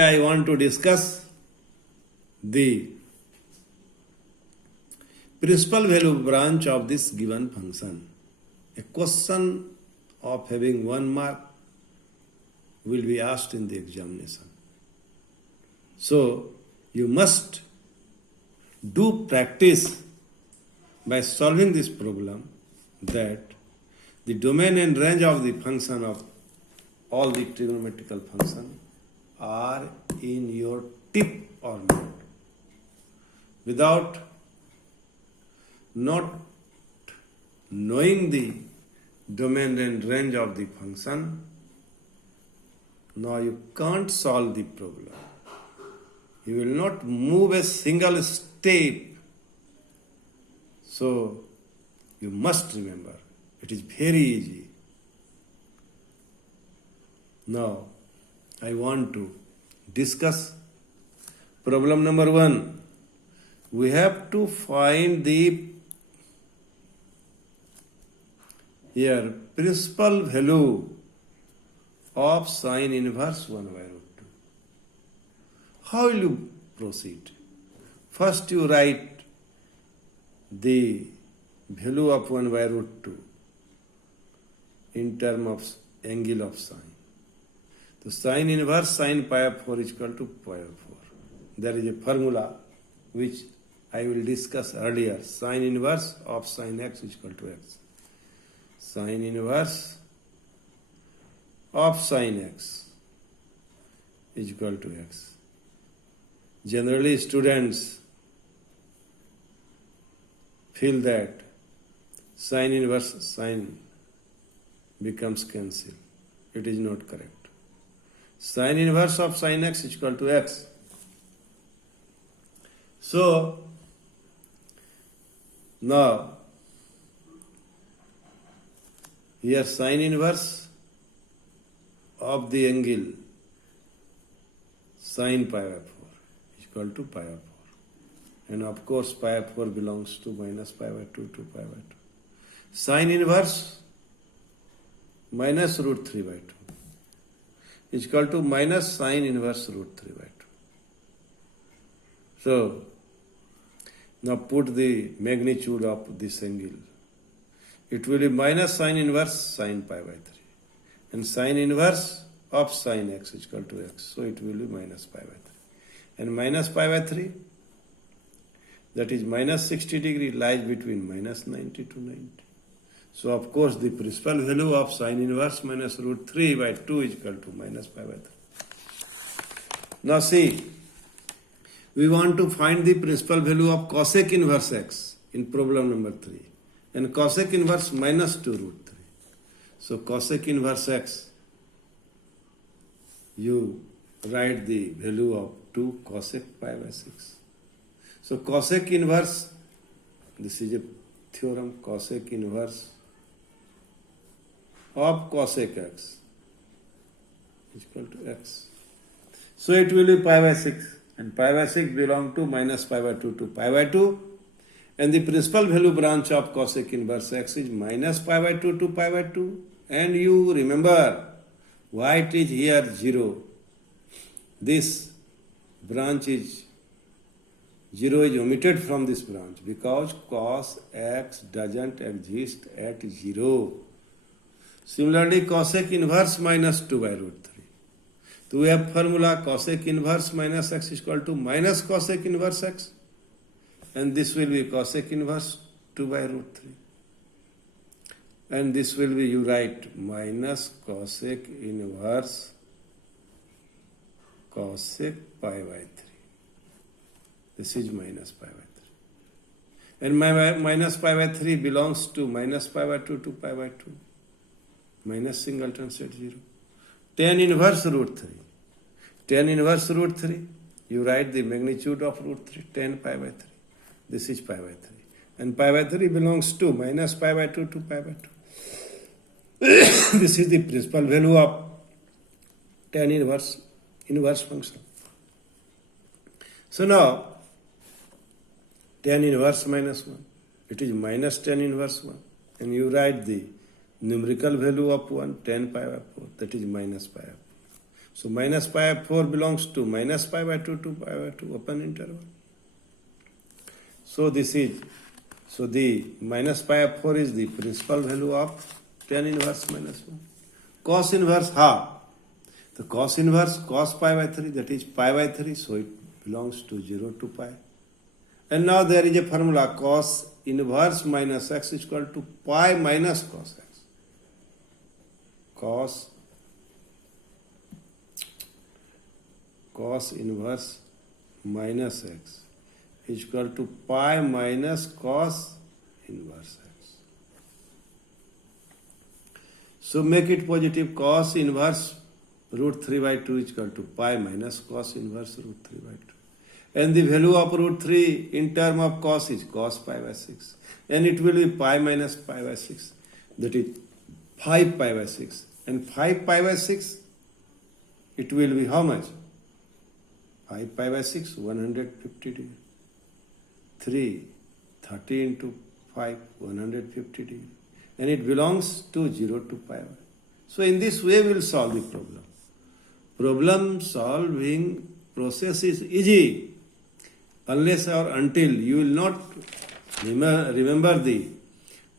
I want to discuss the principal value branch of this given function. A question of having 1 mark will be asked in the examination. So, you must do practice by solving this problem that the domain and range of the function of all the trigonometrical functions are in your tip or not. Without not knowing the domain and range of the function, now you can't solve the problem. You will not move a single step. So, you must remember, it is very easy. Now, I want to discuss problem number 1. We have to find the principal value of sine inverse 1 by root 2. How will you proceed? First you write the value of 1 by root 2 in terms of angle of sine. So sine inverse sine pi of 4 is equal to pi of 4. There is a formula which I will discuss earlier. Sine inverse of sine x is equal to x. Sine inverse of sine x is equal to x. Generally students feel that sine inverse sine becomes cancelled. It is not correct. Sine inverse of sine x is equal to x. So, now, here sine inverse of the angle sine pi by 4 is equal to pi of 4. And of course, pi of 4 belongs to minus pi by 2 to pi by 2. Sine inverse minus root 3 by 2 is equal to minus sine inverse root 3 by 2. So, now put the magnitude of this angle. It will be minus sine inverse sine pi by 3. And sine inverse of sine x is equal to x. So, it will be minus pi by 3. And minus pi by 3, that is minus 60 degree, lies between minus 90 to 90. So, of course, the principal value of sine inverse minus root 3 by 2 is equal to minus pi by 3. Now see, we want to find the principal value of cosec inverse x in problem number 3. And cosec inverse minus 2 root 3. So, cosec inverse x, you write the value of 2 cosec pi by 6. So, cosec inverse, this is a theorem, cosec inverse of cosec x is equal to x. So, it will be pi by 6. And pi by 6 belong to minus pi by 2 to pi by 2. And the principal value branch of cosec inverse x is minus pi by 2 to pi by 2. And you remember why it is here 0. This branch is 0 is omitted from this branch because cos x doesn't exist at 0. Similarly, cosec inverse minus 2 by root 3. So we have formula cosec inverse minus x is equal to minus cosec inverse x. And this will be cosec inverse 2 by root 3. And this will be, you write, minus cosec inverse cosec pi by 3. This is minus pi by 3. And minus pi by 3 belongs to minus pi by 2 to pi by 2. Minus singleton set 0. Tan inverse root 3. Tan inverse root 3, you write the magnitude of root 3, tan pi by 3. This is pi by 3. And pi by 3 belongs to minus pi by 2 to pi by 2. This is the principal value of tan inverse function. So now, tan inverse minus 1, it is minus tan inverse 1. And you write the numerical value of 1, tan pi by 4, that is minus pi by 4. So minus pi by 4 belongs to minus pi by 2 to pi by 2 open interval. So the minus pi by 4 is the principal value of tan inverse minus 1. Cos inverse half. The cos inverse cos pi by 3, that is pi by 3, so it belongs to 0 to pi. And now there is a formula, cos inverse minus x is equal to pi minus cos x. Cos inverse minus x is equal to pi minus cos inverse x. So make it positive, cos inverse root 3 by 2 is equal to pi minus cos inverse root 3 by 2. And the value of root 3 in term of cos is cos pi by 6. And it will be pi minus pi by 6. That is 5 pi by 6. And 5 pi by 6, it will be how much? 5 pi by 6, 150 degree. 3, 30 into 5, 150 degree. And it belongs to 0 to pi. So in this way we will solve the problem. Problem solving process is easy unless or until you will not remember the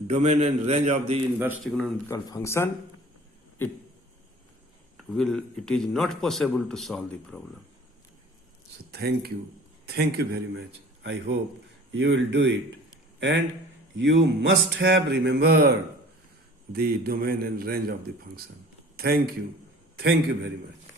domain and range of the inverse trigonometrical function. It is not possible to solve the problem. So thank you very much. I hope you will do it, and you must have remembered the domain and range of the function. Thank you very much.